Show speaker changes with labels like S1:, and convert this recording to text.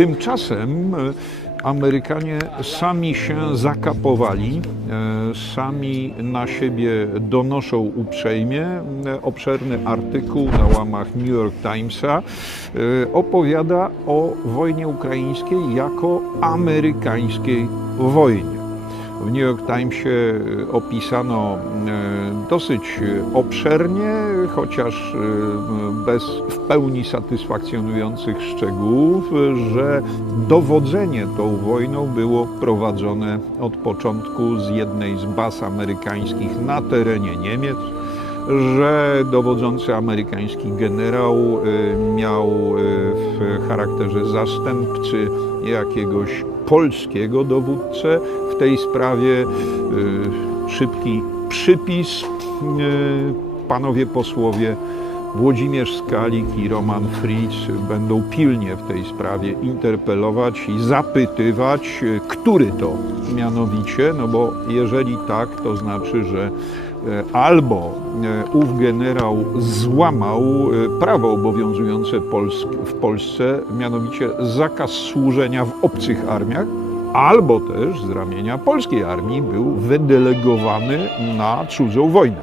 S1: Tymczasem e, Amerykanie sami się zakapowali, e, sami na siebie donoszą uprzejmie. E, Obszerny artykuł na łamach New York Timesa opowiada o wojnie ukraińskiej jako amerykańskiej wojnie. W New York Timesie e, opisano e, dosyć obszernie, chociaż e, bez w pełni satysfakcjonujących szczegółów, że dowodzenie tą wojną było prowadzone od początku z jednej z baz amerykańskich na terenie Niemiec że dowodzący amerykański generał y, miał y, w charakterze zastępcy jakiegoś polskiego dowódcę w tej sprawie. y, Szybki przypis. Panowie posłowie Włodzimierz Skalik i Roman Fritz będą pilnie w tej sprawie interpelować i zapytywać, który to mianowicie, no bo jeżeli tak, to znaczy, że e, albo e, ów generał złamał e, prawo obowiązujące w Polsce, mianowicie zakaz służenia w obcych armiach, albo też z ramienia polskiej armii był wydelegowany na cudzą wojnę.